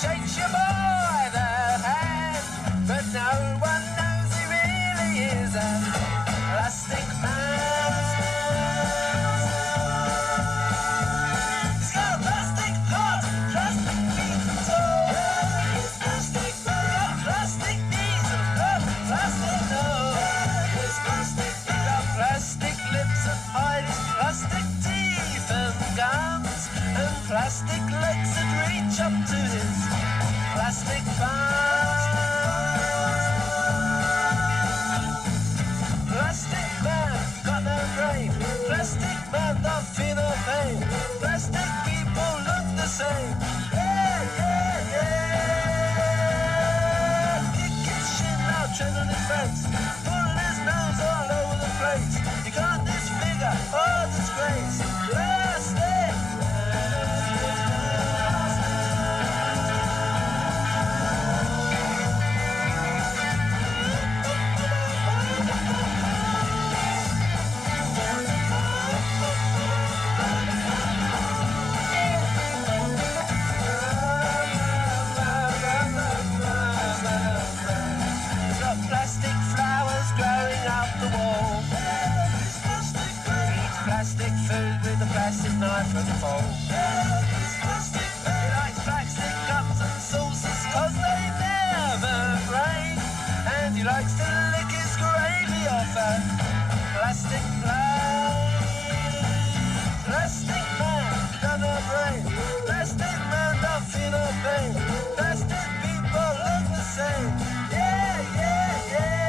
shakes you by the hand, but no one knows he really is a plastic man. He's got a plastic heart, plastic feet and toes. He's plastic, got plastic knees and plastic nose. He's plastic, got plastic lips and hide his plastic teeth and gums, and plastic legs that reach up to his plastic bum. Plastic man, got no brain. Plastic man, don't feel no pain. Plastic people look the same. Yeah, yeah, yeah. Kicking shit now, tread on his face. Pull his nose all over the place. You can't disfigure or disgrace. Plastic. Plastic flowers growing up the wall. Eats plastic food with a plastic knife and fork. He likes plastic cups and saucers 'cause they never break. And he likes to lick his gravy off a plastic plate. Plastic man, got no brain. Plastic man, don't feel no pain. Plastic people look the same. Yeah, yeah, yeah.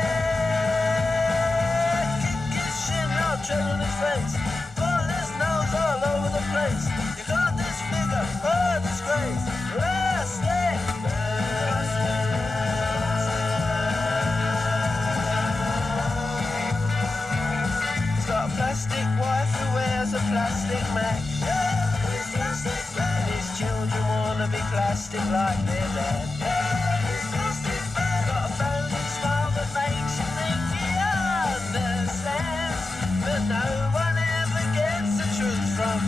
Kick his shin, now tread on his face. Pull his nose all over the place. You can't disfigure or disgrace. Plastic man. He's got a plastic wife who wears a plastic Mac. And his children wanna be plastic like their dad. Got a phony smile that makes you think he understands, but no one ever gets the truth from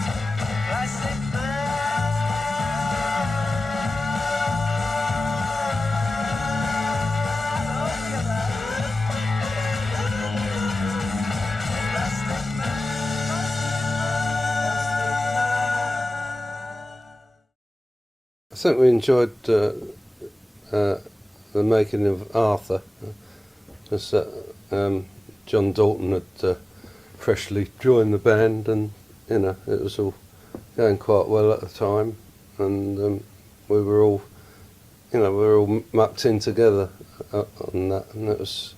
plastic man. Plastic man. I think we enjoyed the making of Arthur, because John Dalton had freshly joined the band, and it was all going quite well at the time, and we were all mucked in together on that, and it was,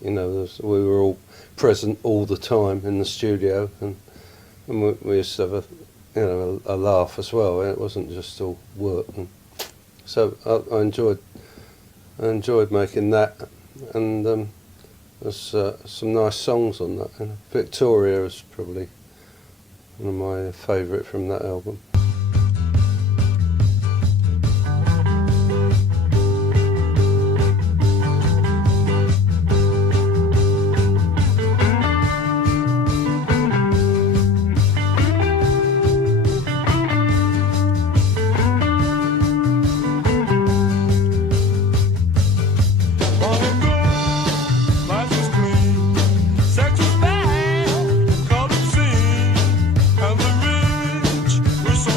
we were all present all the time in the studio, and we used to have a laugh as well. It wasn't just all work, and so I enjoyed making that, and there's some nice songs on that. Victoria is probably one of my favourite from that album. Sex was bad, colored scene, and the rich were so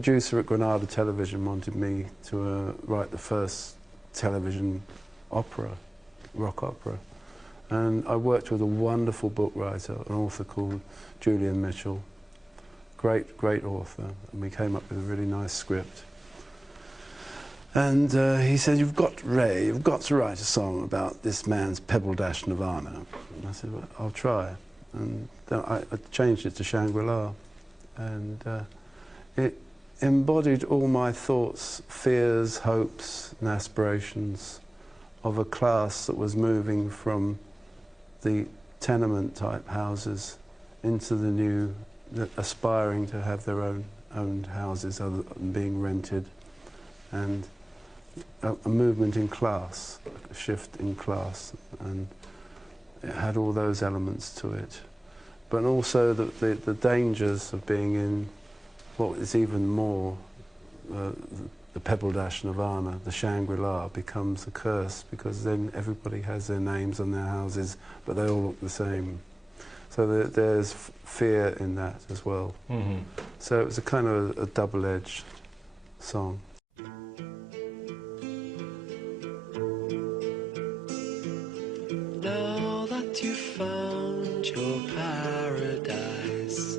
producer at Granada Television wanted me to write the first television opera, rock opera. And I worked with a wonderful book writer, an author called Julian Mitchell. Great, great author. And we came up with a really nice script. And he said, you've got to write a song about this man's Pebble Dash Nirvana. And I said, well, I'll try. And then I changed it to Shangri-La. And it embodied all my thoughts, fears, hopes, and aspirations of a class that was moving from the tenement-type houses into the new, aspiring to have their own houses other than being rented, and a movement in class, a shift in class, and it had all those elements to it. But also the dangers of being in what is even more the Pebble Dash Nirvana, the Shangri-La, becomes a curse, because then everybody has their names on their houses, but they all look the same. So there's fear in that as well. Mm-hmm. So it was a kind of a double-edged song. Now that you've found your paradise,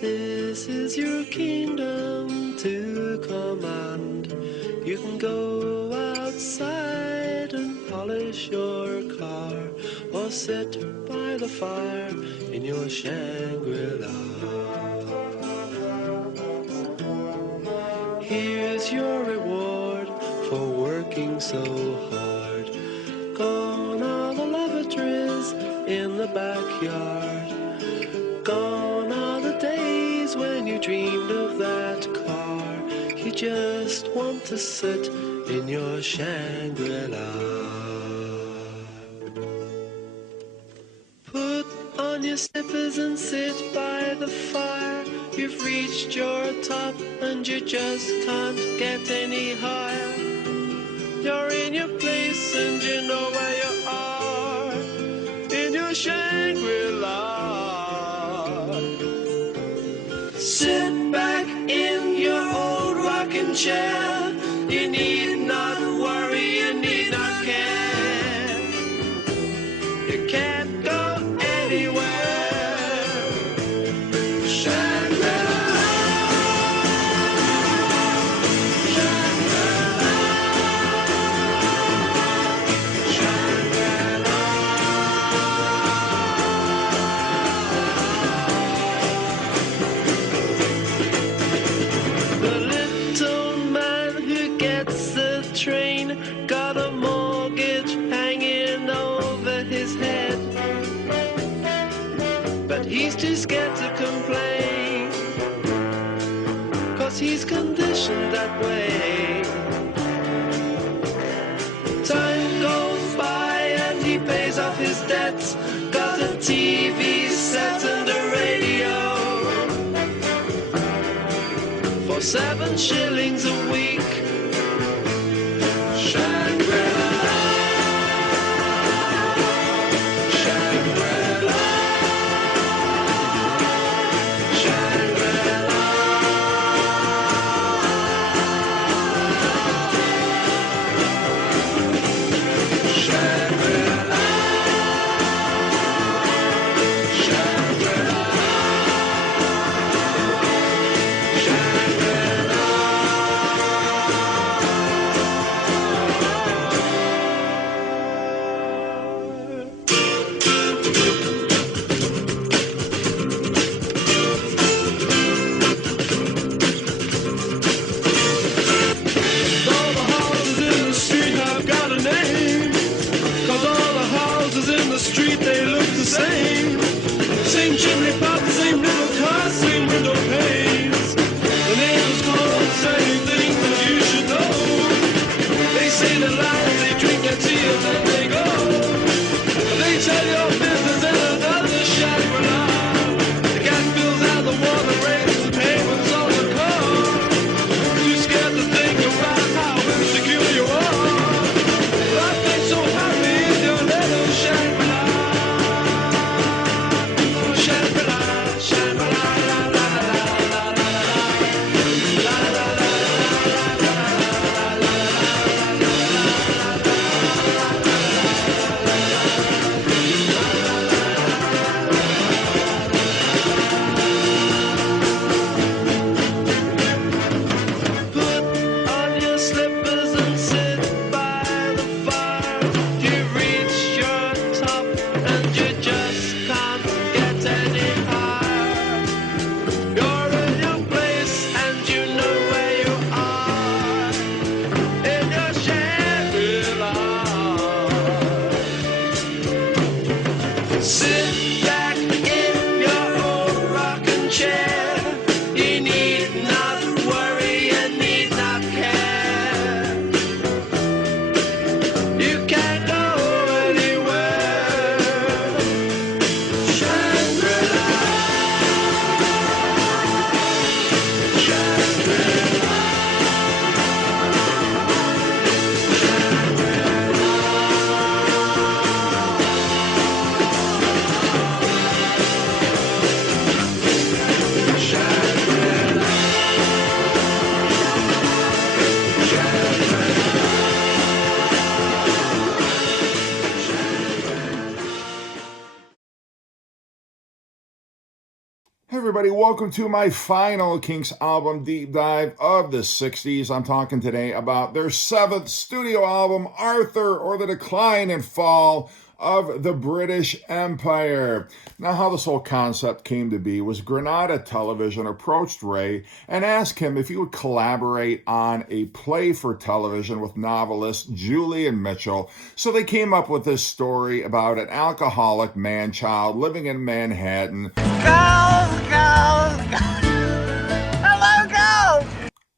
this is your kingdom to command. You can go outside and polish your car, or sit by the fire in your Shangri-La. Here's your reward for working so hard. Gone are the lavatories in the backyard. Gone are the days when you dreamed of that car. You just want to sit in your Shangri-La. Put on your slippers and sit by the fire. You've reached your top and you just can't get any higher. You're in your place and you know where you are, in your Shangri-La. Sit back in your old rocking chair. You need not worry, you need not care. You can't go anywhere. Shangri-La, Shangri-La, Shangri-La. The little man who gets the train got a mortgage hanging over his head, but he's too scared to complain, 'cause he's conditioned that way. Time goes by and he pays off his debts, got a TV set and a radio for 7 shillings a week. Shangri-La, Shangri-La, Shangri-La. Shangri-La, Shangri-La, Shangri-La. All the houses in the street have got a name, 'cause all the houses in the street, they look the same. Same chimney pot, same little car, same window panes. The neighbors call the same thing that you should know. They say the lies, they drink their tea and then they go. They tell your business in another Shangri-La. The gas bills out, the water rates, the payments on the car. Too scared to think about how insecure you are. Life ain't so happy in your little Shangri-La. Shangri-La, Shangri-La, la la la la. Sit back in your old rocking chair. You need not worry and need not care. You can't go anywhere. Shangri-La, Shangri-La, Hey everybody, welcome to my final Kinks album deep dive of the 60s. I'm talking today about their 7th studio album, Arthur, or the Decline and Fall of the British Empire. Now, how this whole concept came to be was Granada Television approached Ray and asked him if he would collaborate on a play for television with novelist Julian Mitchell. So they came up with this story about an alcoholic man-child living in Manhattan. Hello, girls!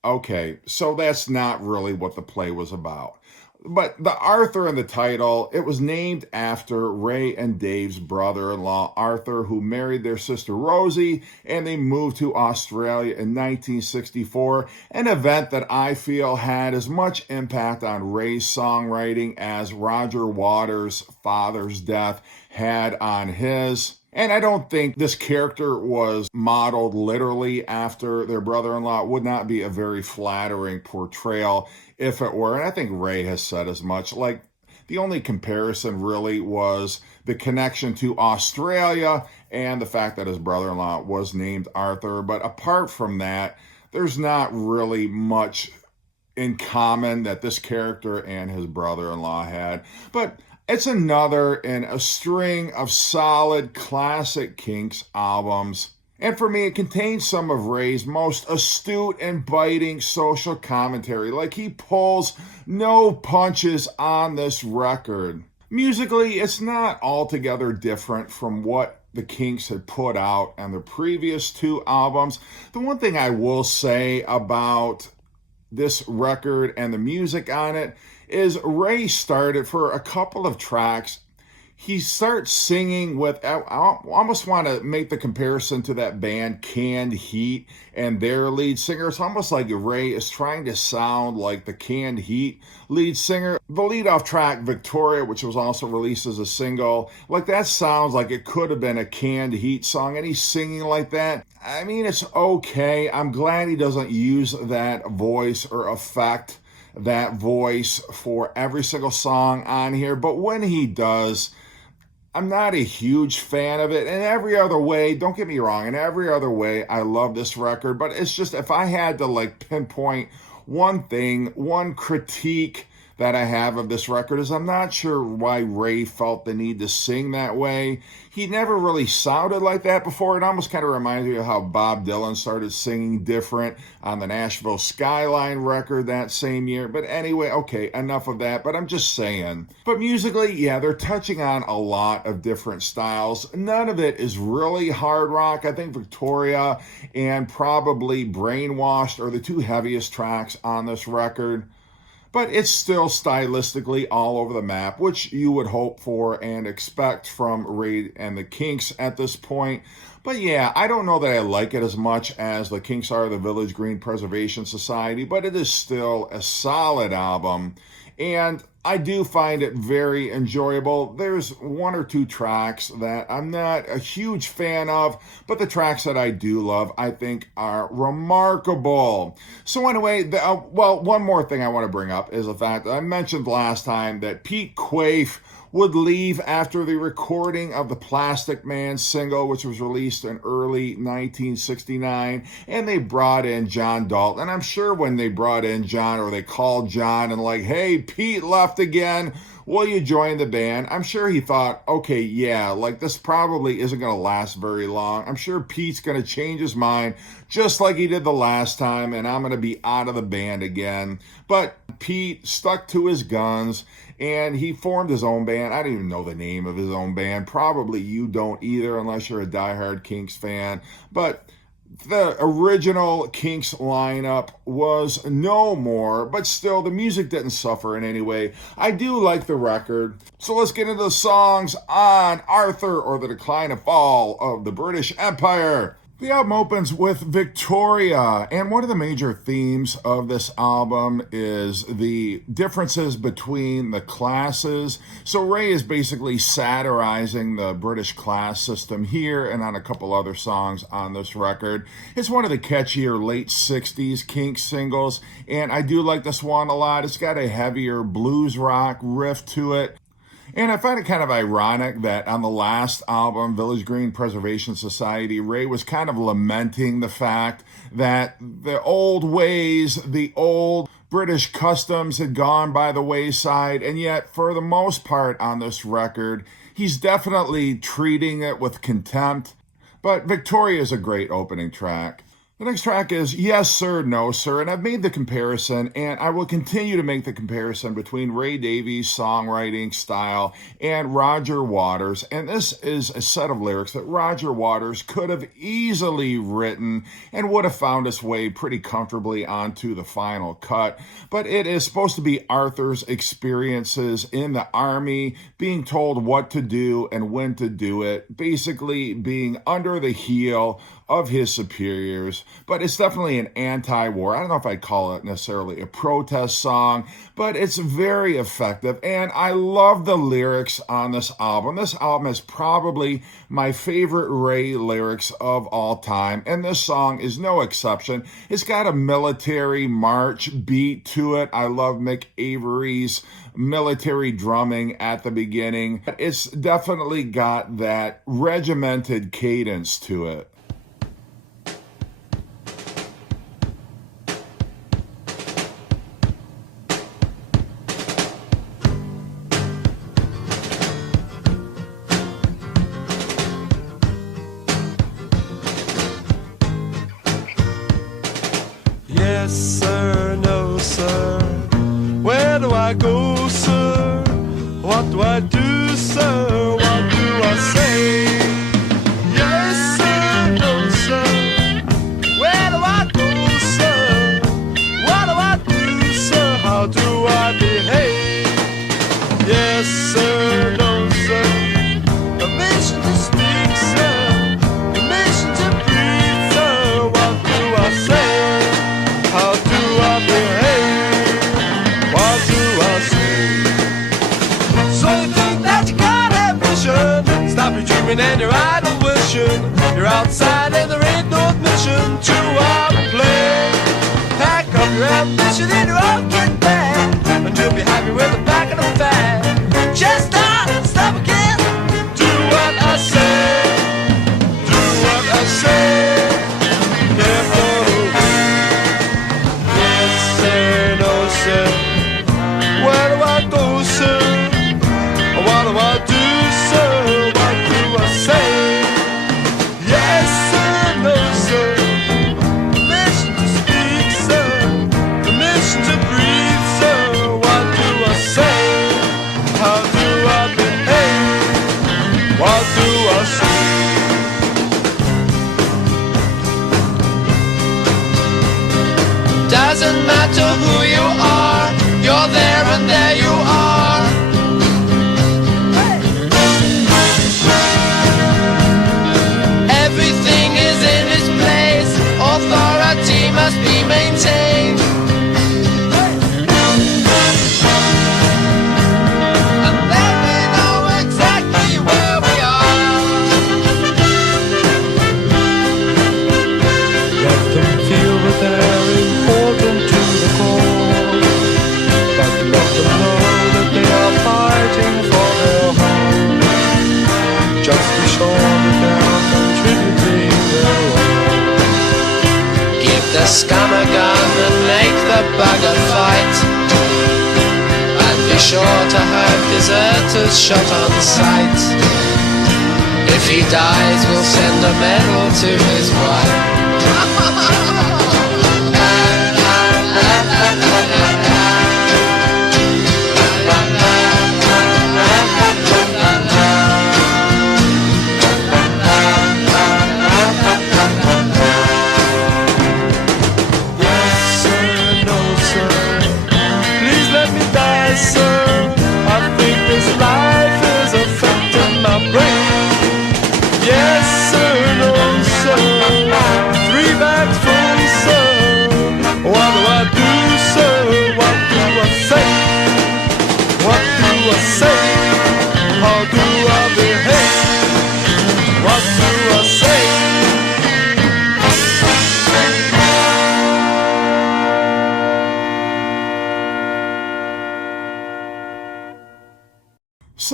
Okay, so that's not really what the play was about. But the Arthur in the title, it was named after Ray and Dave's brother-in-law, Arthur, who married their sister Rosie, and they moved to Australia in 1964, an event that I feel had as much impact on Ray's songwriting as Roger Waters' father's death had on his. And I don't think this character was modeled literally after their brother-in-law. It would not be a very flattering portrayal if it were. And I think Ray has said as much. Like, the only comparison really was the connection to Australia and the fact that his brother-in-law was named Arthur. But apart from that, there's not really much in common that this character and his brother-in-law had. But it's another in a string of solid classic Kinks albums. And for me, it contains some of Ray's most astute and biting social commentary. Like, he pulls no punches on this record. Musically, it's not altogether different from what the Kinks had put out on the previous 2 albums. The one thing I will say about this record and the music on it is Ray started for a couple of tracks. He starts singing with, I almost want to make the comparison to that band Canned Heat and their lead singer. It's almost like Ray is trying to sound like the Canned Heat lead singer. The lead-off track, Victoria, which was also released as a single, like that sounds like it could have been a Canned Heat song, and he's singing like that. I mean, it's okay. I'm glad he doesn't use that voice or affect that voice for every single song on here, but when he does, I'm not a huge fan of it. In every other way, don't get me wrong, in every other way, I love this record, but it's just, if I had to like pinpoint one thing, one critique that I have of this record, is I'm not sure why Ray felt the need to sing that way. He never really sounded like that before. It almost kind of reminds me of how Bob Dylan started singing different on the Nashville Skyline record that same year. But anyway, okay, enough of that. But I'm just saying. But musically, yeah, they're touching on a lot of different styles. None of it is really hard rock. I think Victoria and probably Brainwashed are the 2 heaviest tracks on this record. But it's still stylistically all over the map, which you would hope for and expect from Ray and the Kinks at this point. But yeah, I don't know that I like it as much as the Kinks are the Village Green Preservation Society, but it is still a solid album. And I do find it very enjoyable. There's 1 or 2 tracks that I'm not a huge fan of, but the tracks that I do love, I think, are remarkable. So anyway, one more thing I want to bring up is the fact that I mentioned last time that Pete Quaife would leave after the recording of the Plastic Man single, which was released in early 1969, and they brought in John Dalton. And I'm sure when they brought in John, or they called John and like, hey, Pete left again, will you join the band? I'm sure he thought, okay, yeah, like this probably isn't going to last very long. I'm sure Pete's going to change his mind just like he did the last time, and I'm going to be out of the band again. But Pete stuck to his guns, and he formed his own band. I don't even know the name of his own band. Probably you don't either, unless you're a diehard Kinks fan. But the original Kinks lineup was no more, but still the music didn't suffer in any way. I do like the record. So let's get into the songs on Arthur, or the Decline and Fall of the British Empire. The album opens with Victoria, and one of the major themes of this album is the differences between the classes. So Ray is basically satirizing the British class system here and on a couple other songs on this record. It's one of the catchier late 60s Kinks singles, and I do like this one a lot. It's got a heavier blues rock riff to it. And I find it kind of ironic that on the last album, Village Green Preservation Society, Ray was kind of lamenting the fact that the old ways, the old British customs had gone by the wayside, and yet for the most part on this record, he's definitely treating it with contempt. But Victoria is a great opening track. The next track is Yes Sir, No Sir, and I've made the comparison, and I will continue to make the comparison between Ray Davies' songwriting style and Roger Waters, and this is a set of lyrics that Roger Waters could have easily written and would have found its way pretty comfortably onto the final cut, but it is supposed to be Arthur's experiences in the army, being told what to do and when to do it, basically being under the heel of his superiors. But it's definitely an anti-war. I don't know if I'd call it necessarily a protest song, but it's very effective, and I love the lyrics on this album. This album is probably my favorite Ray lyrics of all time, and this song is no exception. It's got a military march beat to it. I love Mick Avery's military drumming at the beginning. It's definitely got that regimented cadence to it. Yes, sir, no, sir. Where do I go, sir? What do I do, sir? What do I say? Yes, sir, no, sir. Where do I go, sir? What do I do, sir? How do I behave? Yes, sir, no, sir. Permission to speak, sir. Permission to breathe, sir. What do I say? How do I behave? What do I say? So you think that you got ambition? Stop your dreaming and your idle wishing. You're outside and there ain't no admission to our play. Pack up your ambition in your own kit bag, and you'll be happy with the back of the bag. Just stop again. Do what I say. Do what I say. Where do I go, sir? What do I do, sir? What do I say? Yes, sir, no, sir. Permission to speak, sir. Permission to breathe, sir. What do I say? How do I behave? What do I say? Doesn't matter who you are, you're there and there you are. Everything is in its place, authority must be maintained. And then we know exactly where we are. Let them feel that they're important to the core, but let them know that they are fighting for their home. Just be sure that they're contributing their own. Give the scum a gun and make the bugger fight, and be sure to have deserters shot on sight. If he dies, we'll send a medal to his wife.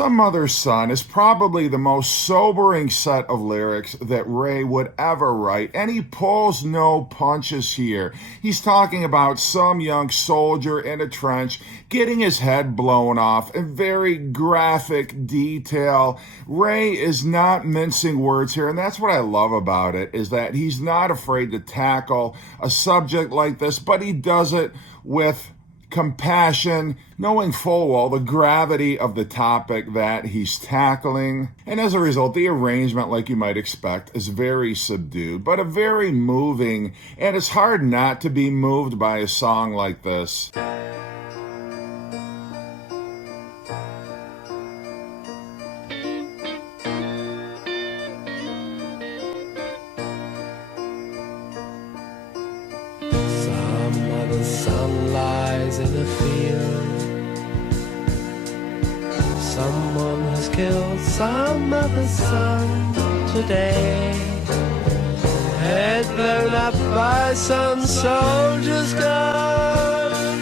Some Mother's Son is probably the most sobering set of lyrics that Ray would ever write, and he pulls no punches here. He's talking about some young soldier in a trench getting his head blown off in very graphic detail. Ray is not mincing words here, and that's what I love about it, is that he's not afraid to tackle a subject like this, but he does it with compassion, knowing full well the gravity of the topic that he's tackling. And as a result, the arrangement, like you might expect, is very subdued, but a very moving, and it's hard not to be moved by a song like this. In a field, someone has killed some other son today. Head blown up by some soldier's gun,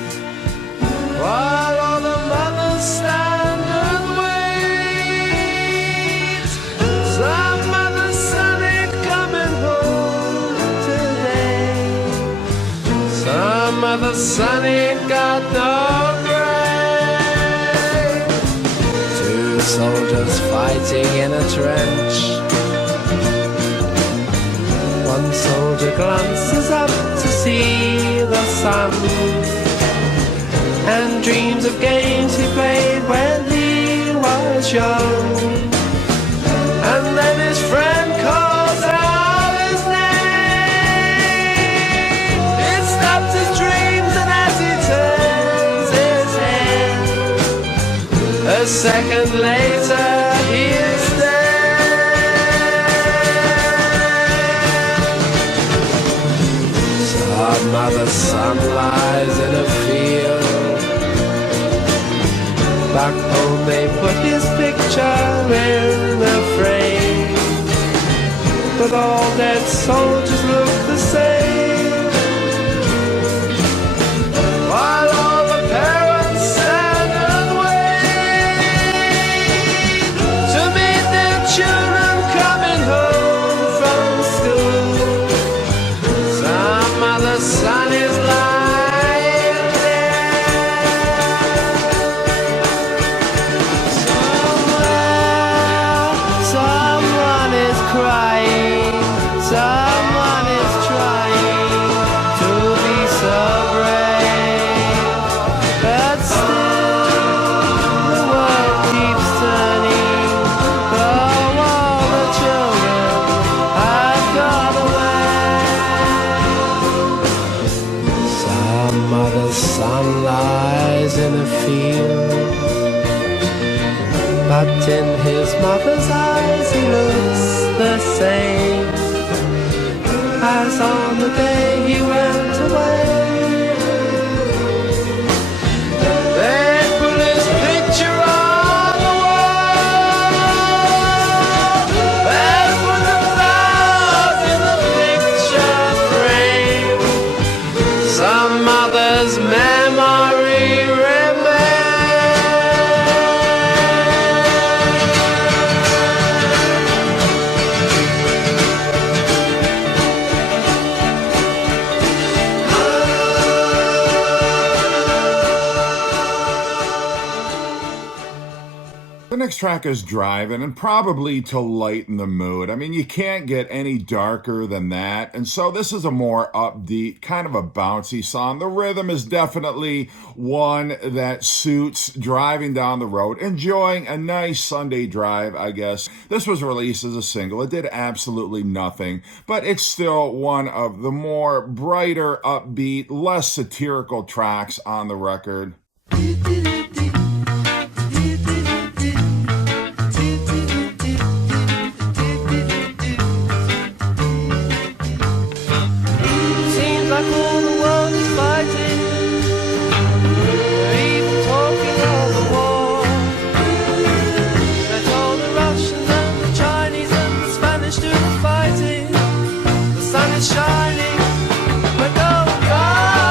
while all the mothers stand and wait. Some other son ain't coming home today. Some other son ain't got no grave. Two soldiers fighting in a trench. One soldier glances up to see the sun and dreams of games he played when he was young. And then his friend calls out his name. It stops his dreams, and as he turns his head, a second later he is dead. Some other son lies in a field. Back home they put his picture in the frame, but all dead soldiers look the same. While all the parents stand and wait to meet their children coming home from school. Some other son is lying there. Somewhere, someone is crying. Someone is trying to be so brave, but still the world keeps turning. Though all the children have gone away. Some other son lies in a field, but in his mother's eyes he looks the same as on the day he went away. They put his picture on the wall. They put the flowers in the picture frame. Some mother's memory remains. The next track is Drivin', and probably to lighten the mood. I mean, you can't get any darker than that. And so this is a more upbeat, kind of a bouncy song. The rhythm is definitely one that suits driving down the road, enjoying a nice Sunday drive, I guess. This was released as a single. It did absolutely nothing, but it's still one of the more brighter, upbeat, less satirical tracks on the record. Seems like all the world is fighting. They're even talking of the war. They told the Russians and the Chinese and the Spanish to the fighting. The sun is shining, we're going driving.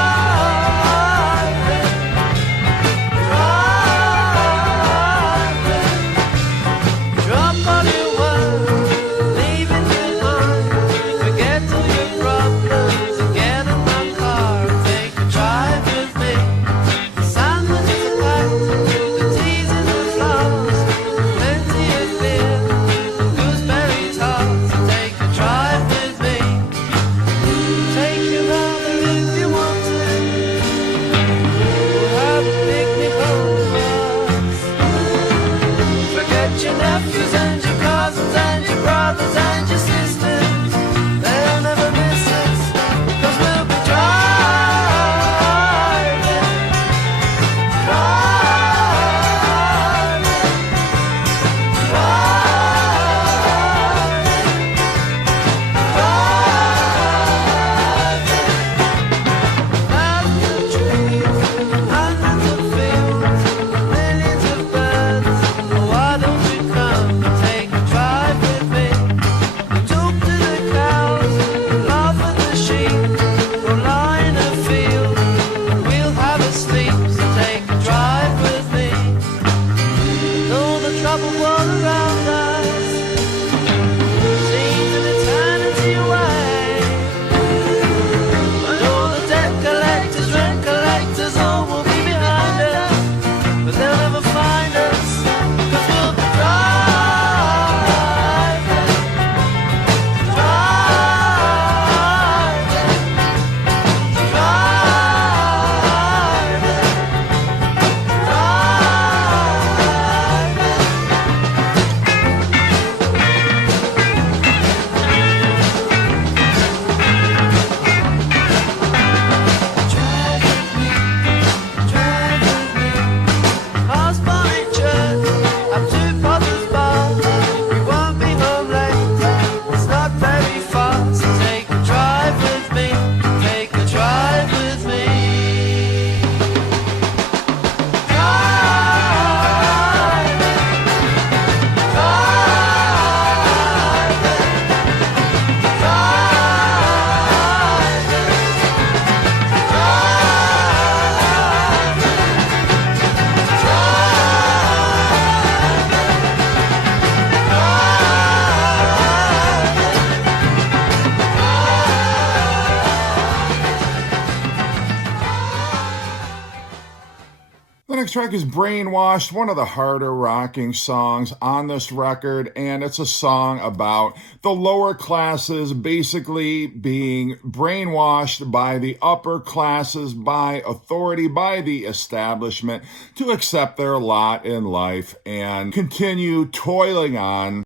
track is Brainwashed, one of the harder rocking songs on this record, and it's a song about the lower classes basically being brainwashed by the upper classes, by authority, by the establishment, to accept their lot in life and continue toiling on.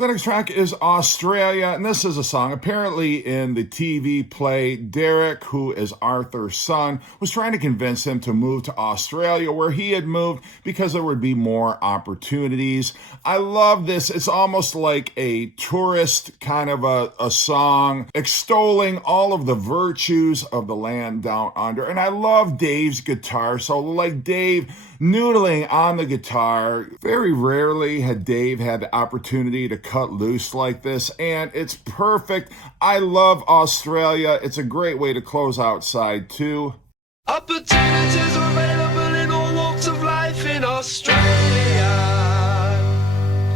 The next track is Australia, and this is a song apparently in the TV play. Derek, who is Arthur's son, was trying to convince him to move to Australia, where he had moved because there would be more opportunities. I love this. It's almost like a tourist kind of a song extolling all of the virtues of the land down under. And I love Dave's guitar solo, like Dave noodling on the guitar. Very rarely had Dave had the opportunity to cut loose like this, and it's perfect. I love Australia. It's a great way to close out side 2. Opportunities are available in all walks of life in Australia.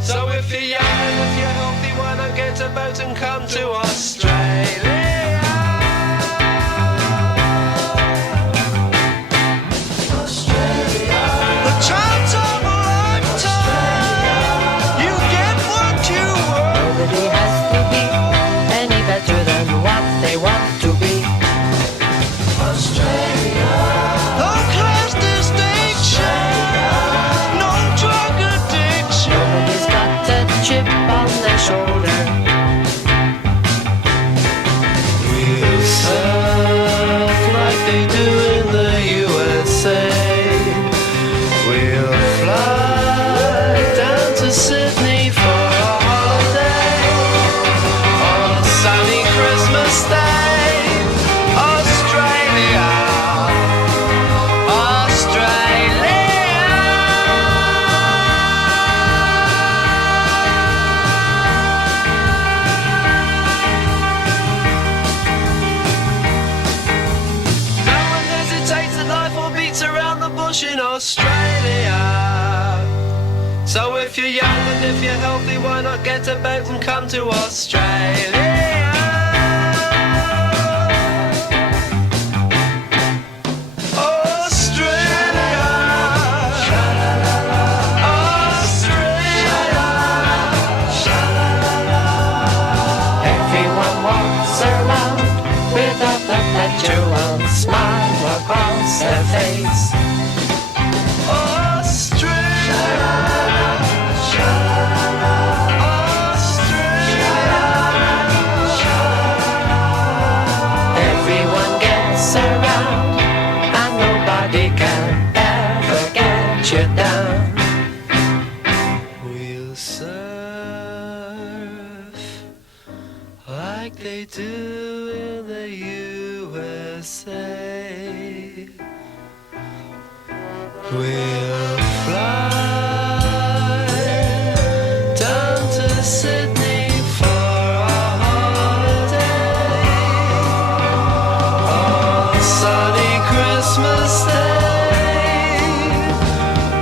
So if you're young and if you're healthy, why not get a boat and come to Australia? Chance of a lifetime. You get what you want. Nobody has to be any better than what they want to be. Australia. No class distinction. No drug addiction. Nobody's got a chip on their shoulder. We'll surf like they do in the USA. We'll fly down to Sydney for a holiday on a sunny Christmas day. Australia, Australia. No one hesitates at life or beats around the bush in Australia. So if you're young and if you're healthy, why not get a boat and come to Australia? Australia, Australia. Everyone walks around without the perpetual smile across their face. Australia, Australia. we do in the USA. We'll fly down to Sydney for a holiday on sunny Christmas Day.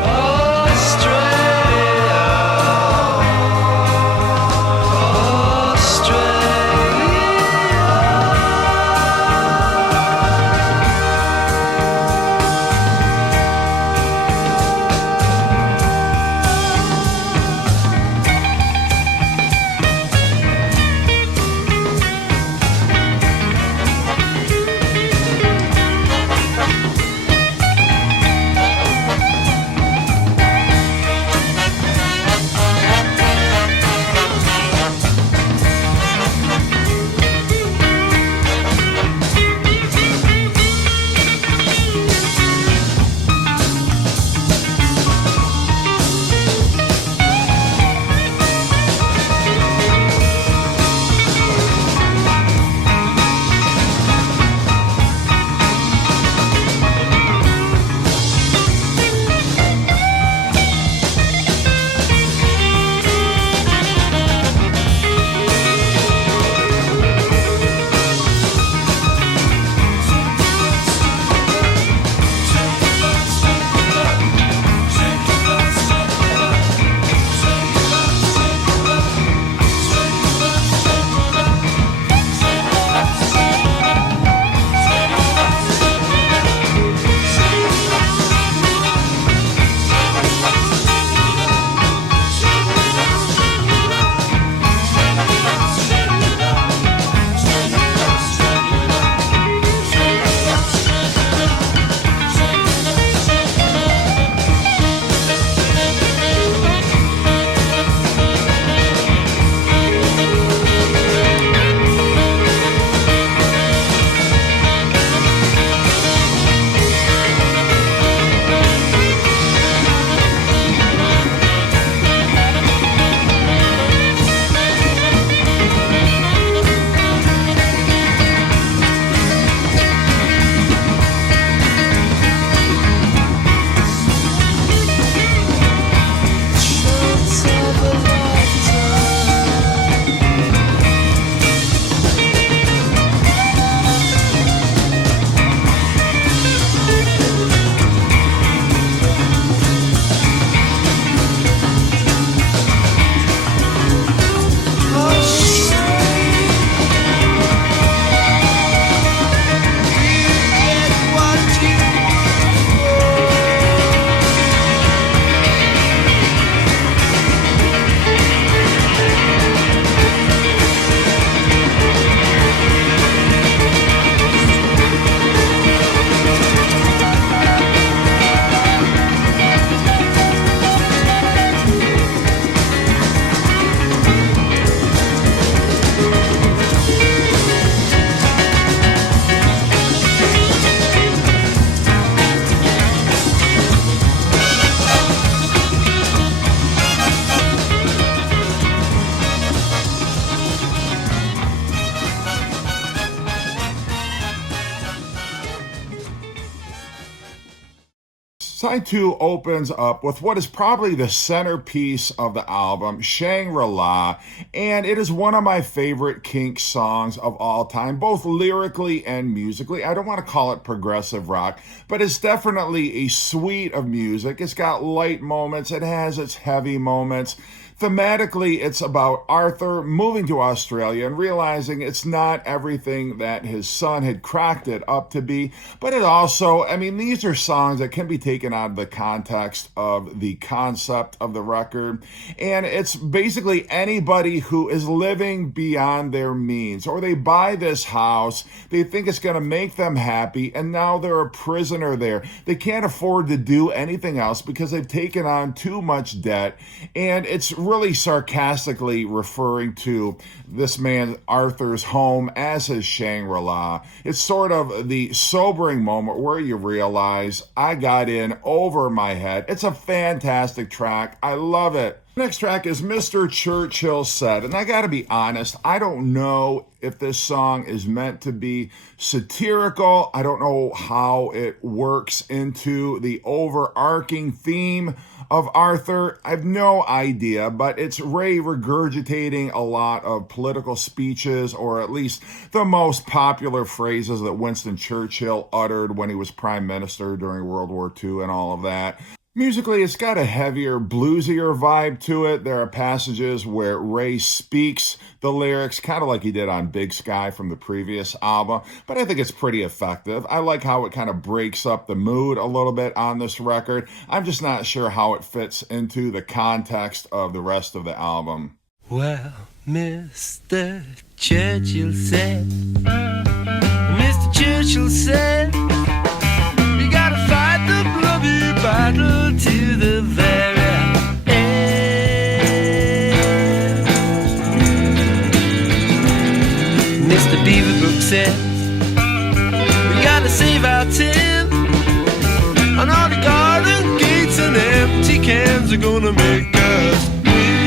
Australia, Side 2 opens up with what is probably the centerpiece of the album, Shangri-La, and it is one of my favorite Kinks songs of all time, both lyrically and musically. I don't want to call it progressive rock, but it's definitely a suite of music. It's got light moments, it has its heavy moments. Thematically, it's about Arthur moving to Australia and realizing it's not everything that his son had cracked it up to be. But it also, I mean, these are songs that can be taken out of the context of the concept of the record. And it's basically anybody who is living beyond their means, or they buy this house, they think it's going to make them happy, and now they're a prisoner there. They can't afford to do anything else because they've taken on too much debt. And it's really sarcastically referring to this man Arthur's home as his Shangri-La. It's sort of the sobering moment where you realize I got in over my head. It's a fantastic track. I love it. Next track is Mr. Churchill Said, and I gotta be honest, I don't know if this song is meant to be satirical. I don't know how it works into the overarching theme of Arthur. I have no idea, but it's Ray regurgitating a lot of political speeches, or at least the most popular phrases that Winston Churchill uttered when he was prime minister during World War II and all of that. Musically, it's got a heavier, bluesier vibe to it. There are passages where Ray speaks the lyrics, kind of like he did on Big Sky from the previous album, but I think it's pretty effective. I like how it kind of breaks up the mood a little bit on this record. I'm just not sure how it fits into the context of the rest of the album. Well, Mr. Churchill said, Mr. Churchill said, we gotta fight the bloody battle to the very end. Mr. Beaverbrook said, we gotta save our tin, and all the garden gates and empty cans are gonna make us win.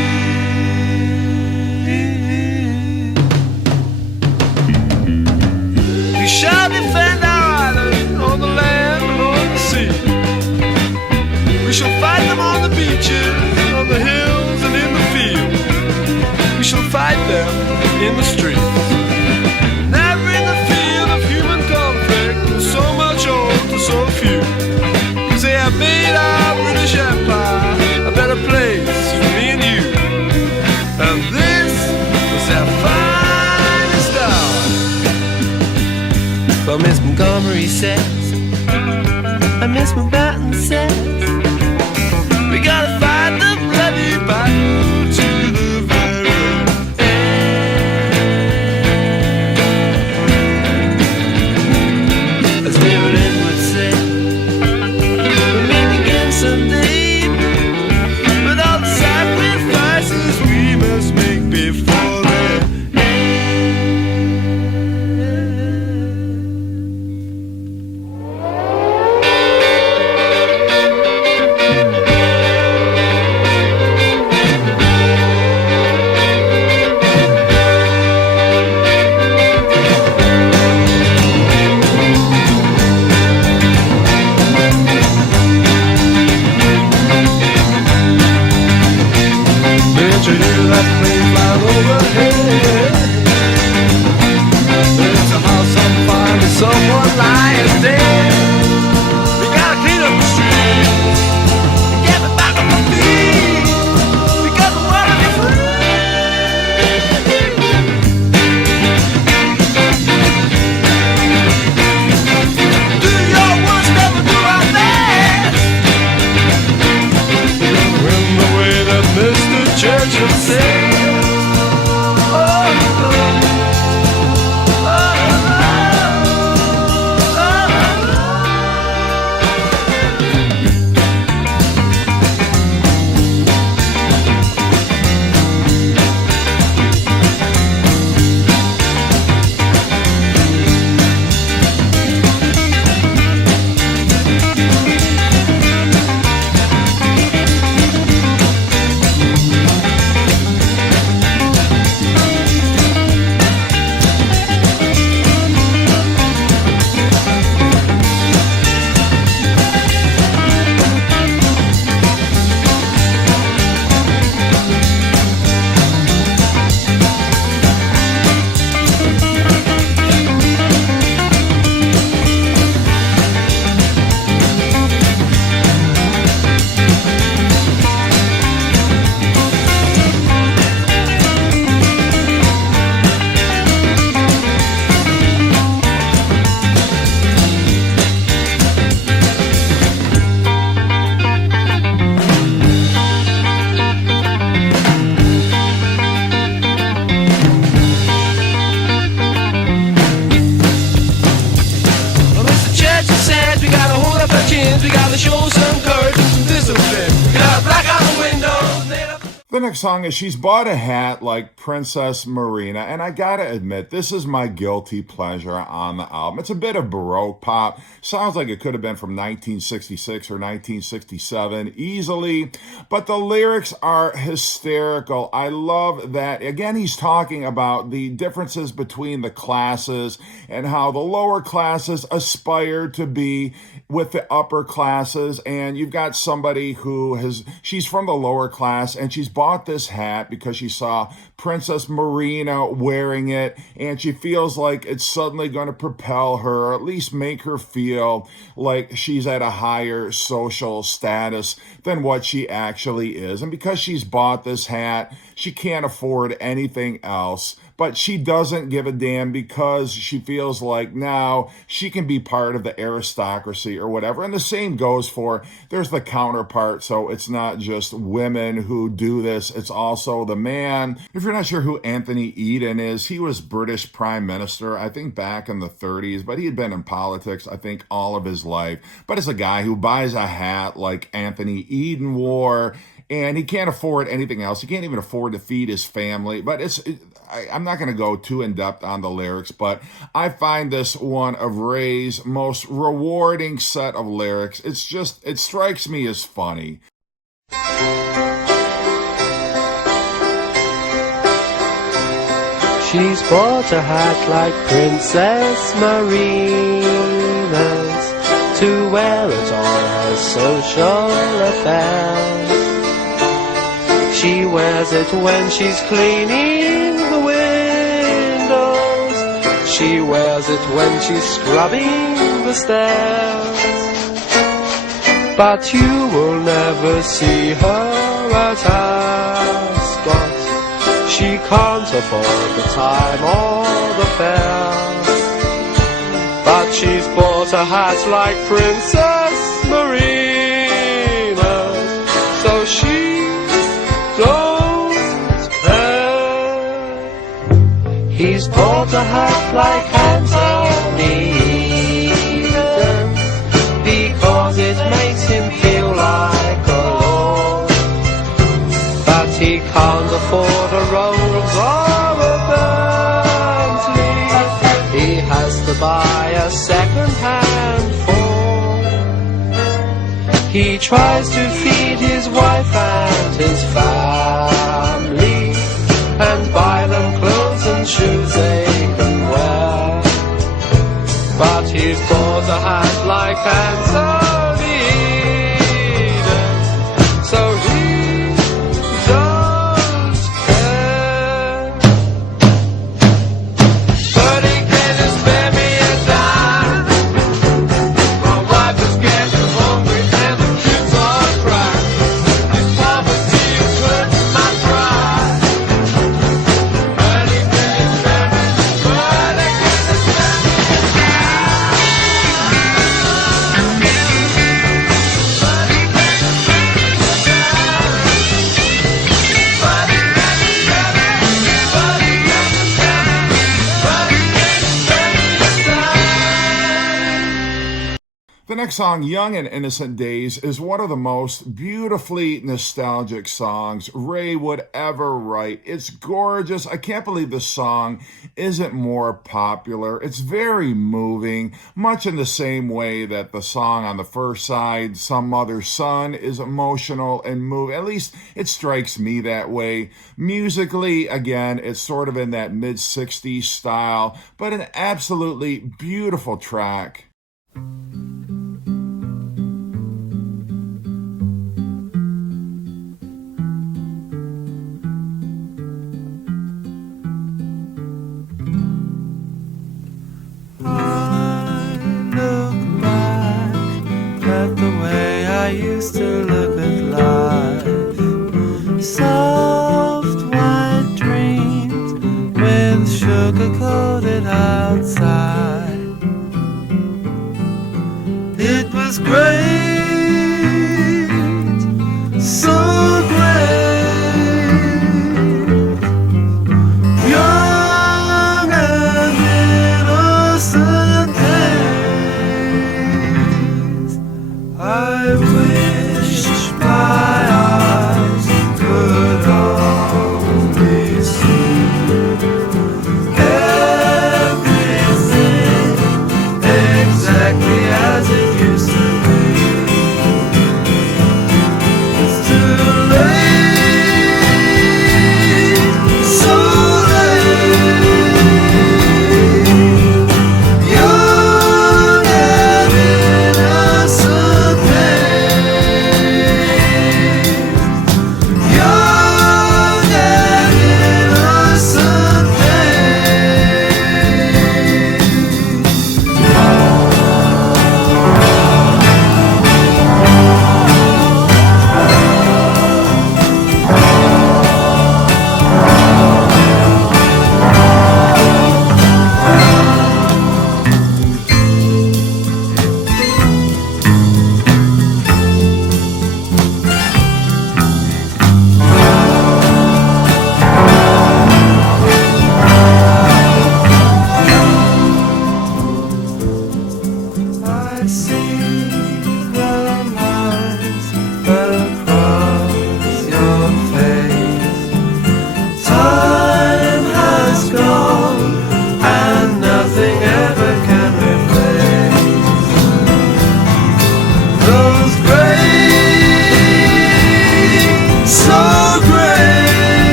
We shall defend our island on the land and on the sea. We shall fight them on the beaches, on the hills and in the fields. We shall fight them in the streets. Never in the field of human conflict, with so much old to so few. Cause they have made our British Empire a better place for me and you. And this was our finest hour. Well, Miss Montgomery says, and Miss Mountbatten says, we gotta fight the bloody battle to the very end. As David Edwards said, we may begin someday, with all the sacrifices we must make before then. Did you hear that plane flying overhead? There's a house on fire and someone lying dead. We gotta clean up the streets and get me back on my feet, because I wanna be free. Do your worst, never do our best. In the way that Mr. Churchill said, oh, oh, oh, The next song is She's Bought a Hat Like Princess Marina, and I gotta admit, this is my guilty pleasure on the album. It's a bit of Baroque pop. Sounds like it could have been from 1966 or 1967 easily, but the lyrics are hysterical. I love that. Again, he's talking about the differences between the classes and how the lower classes aspire to be with the upper classes, and you've got somebody she's from the lower class, and she's bought this hat because she saw Princess Marina wearing it, and she feels like it's suddenly going to propel her, or at least make her feel like she's at a higher social status than what she actually is. And because she's bought this hat, she can't afford anything else. But she doesn't give a damn because she feels like now she can be part of the aristocracy or whatever. And the same goes there's the counterpart. So it's not just women who do this, it's also the man. If you're not sure who Anthony Eden is, he was British Prime Minister, I think back in the 30s, but he had been in politics, I think, all of his life. But it's a guy who buys a hat like Anthony Eden wore, and he can't afford anything else. He can't even afford to feed his family. But I'm not going to go too in-depth on the lyrics, but I find this one of Ray's most rewarding set of lyrics. It strikes me as funny. She's bought a hat like Princess Marina's to wear at all her social affairs. She wears it when she's cleaning the windows. She wears it when she's scrubbing the stairs. But you will never see her at Ascot. She can't afford the time or the fare. But she's bought a hat like Princess Marina's, so she don't care. He's bought a hat like Anthony Eden because it makes him feel like a lord. But he can't afford a Rolls or a Bentley. He has to buy a second-hand Ford. He tries to feed his wife and his family and buy them clothes and shoes they can wear. But he's bought a hat like Anthony Eden, so he don't care. But he can't spare me a dime. My wife is getting hungry and the kids are crying. This poverty is hurting my pride. But he can't spare me, but he can't spare me a dime. But he can't spare me a dime. But he can't spare me, but he can't spare me, but he can't spare me a dime. The next song, Young and Innocent Days, is one of the most beautifully nostalgic songs Ray would ever write. It's gorgeous. I can't believe this song isn't more popular. It's very moving, much in the same way that the song on the first side, Some Mother's Son, is emotional and moving. At least it strikes me that way. Musically, again, it's sort of in that mid-60s style, but an absolutely beautiful track. I look back at the way I used to look at life. Soft white dreams with sugar-coated outside.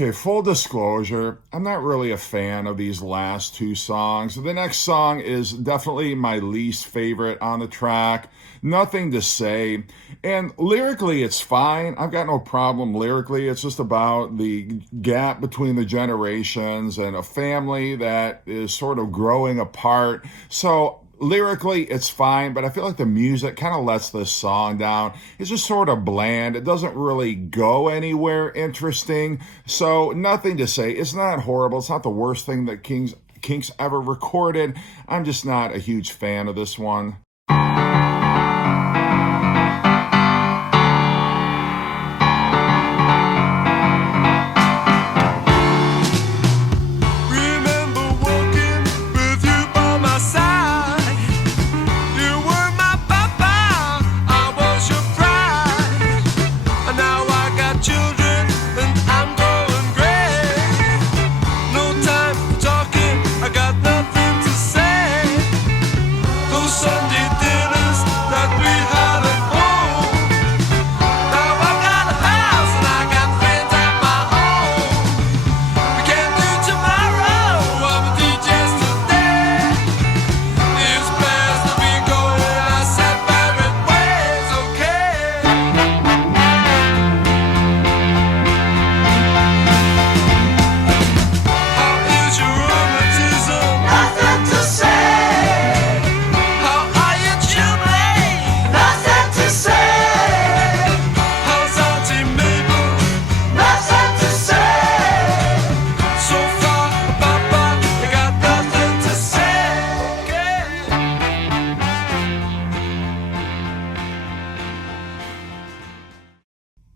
Okay, full disclosure, I'm not really a fan of these last two songs. The next song is definitely my least favorite on the track. Nothing to say. And lyrically, it's fine. I've got no problem lyrically. It's just about the gap between the generations and a family that is sort of growing apart. So lyrically, it's fine, but I feel like the music kind of lets this song down. It's just sort of bland. It doesn't really go anywhere interesting. So nothing to say. It's not horrible. It's not the worst thing that Kinks ever recorded. I'm just not a huge fan of this one.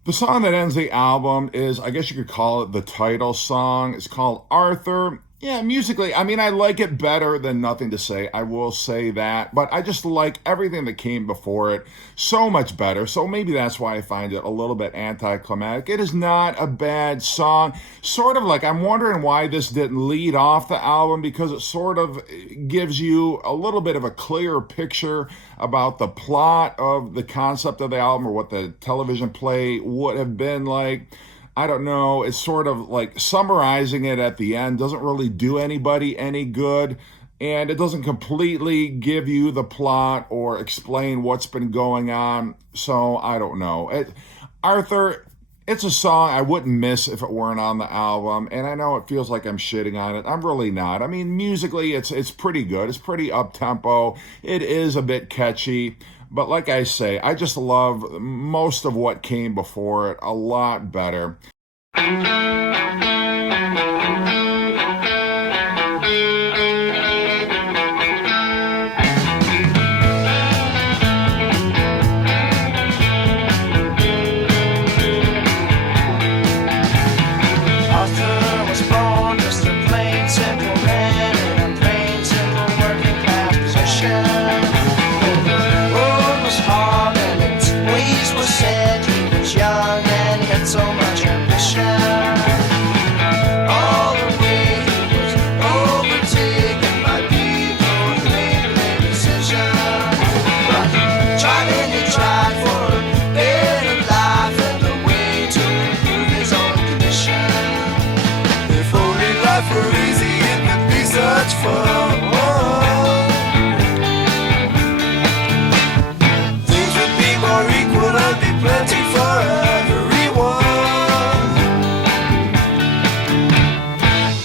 The song that ends the album is, I guess you could call it the title song. It's called Arthur. Yeah, musically, I mean, I like it better than Nothing to Say. I will say that. But I just like everything that came before it so much better. So maybe that's why I find it a little bit anticlimactic. It is not a bad song. Sort of like, I'm wondering why this didn't lead off the album, because it sort of gives you a little bit of a clearer picture about the plot of the concept of the album, or what the television play would have been like. I don't know. It's sort of like summarizing it at the end doesn't really do anybody any good, and it doesn't completely give you the plot or explain what's been going on. So I don't know. Arthur, it's a song I wouldn't miss if it weren't on the album, and I know it feels like I'm shitting on it. I'm really not. I mean, musically, it's pretty good. It's pretty up-tempo. It is a bit catchy. But like I say, I just love most of what came before it a lot better. Arthur was born just a plain, simple man in a plain, simple working class position. Hard and its ways were set. He was young and he had so much ambition. All the way he was overtaken by people who made their decision. But he tried for a better life and a way to improve his own condition. If only life were easy, it would be such fun. There'll be plenty for everyone.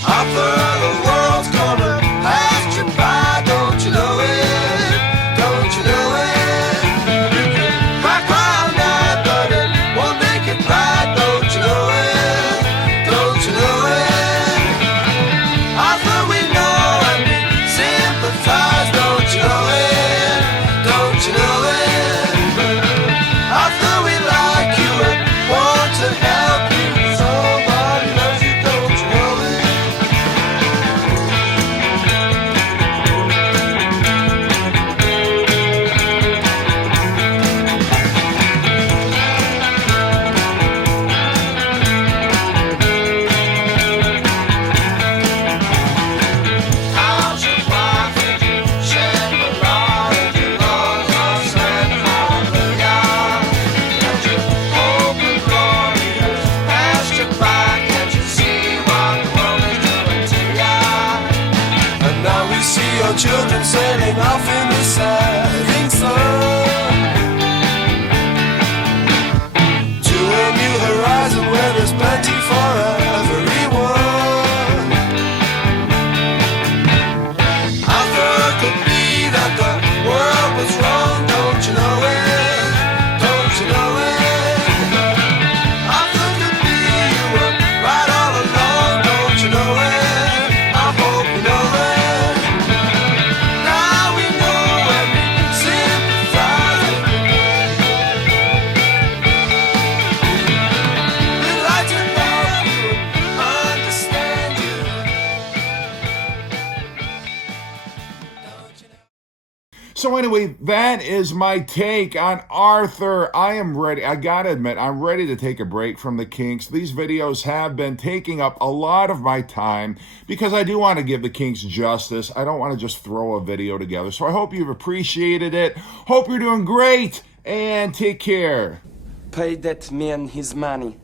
Arthur, the world's gonna pass you by. Don't you know it? Don't you know it? You can cry all night, but it won't make it right. Don't you know it? Don't you know it? Arthur, we know and we sympathize. your children sailing off in the setting sun to a new horizon where there's plenty for everyone. I thought it could be that the world was wrong, don't you know it? Don't you know it? I thought it could be you were right all along, don't you know it? I hope you know it. Now we know and we sympathize. We'd like to know you and understand you. Don't you know? So anyway, that is my take on Arthur. I am ready. I gotta admit, I'm ready to take a break from the Kinks. These videos have been taking up a lot of my time because I do want to give the Kinks justice. I don't want to just throw a video together. So I hope you've appreciated it. Hope you're doing great and take care. Pay that man his money.